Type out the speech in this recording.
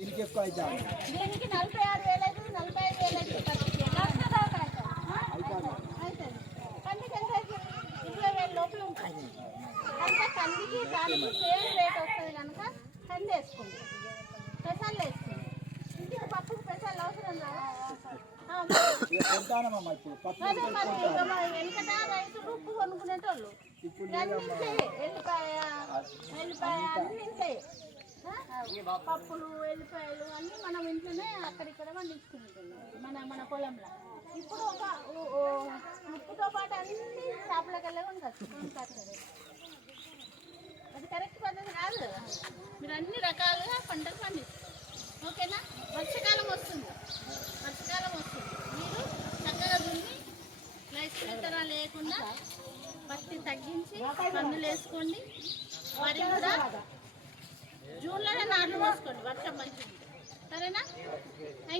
దీనికి ఎక్కువ అయితే దీనికి 46,000 అవుతుంది, 45,000 అవుతుంది. లక్ష దాకా అవుతుంది. కందికి ఎంత అవుతుంది? 20,000 లోపల ఉంటుంది. కనుక కందికి దానికి సేమ్ రేట్ వస్తుంది కనుక కంది వేసుకోండి, పెసలు వేసుకోండి. ఇంటికి పప్పుకు పెసలు అవసరం రావా? అదే మరి వెనుకట రైతులు ఉప్పు కొనుక్కునేటోళ్ళు ఎల్లిపాయ అన్ని ఇంటాయి, పప్పులు ఎల్లిపాయలు అన్నీ మనం ఇంట్లోనే అక్కడిక్కడ పండించుకుంటున్నాం మన పొలంలో. ఇప్పుడు ఒక ఉప్పుతో పాటు అన్ని షాపులకు వెళ్ళి కొనుక్కొస్తారు. అది కరెక్ట్ పద్ధతి కాదు కదా. మీరు అన్ని రకాలుగా పంటలు పండిస్తారు. ఓకేనా? వర్షాకాలం వస్తుంది, మీరు చక్కగా దున్ని ఇతర లేకుండా పత్తి తగ్గించి కందులు వేసుకోండి. వరి కూడా జూన్లోనే నాట్లు వేసుకోండి, వర్షం మంచిది. సరేనా? Thank you.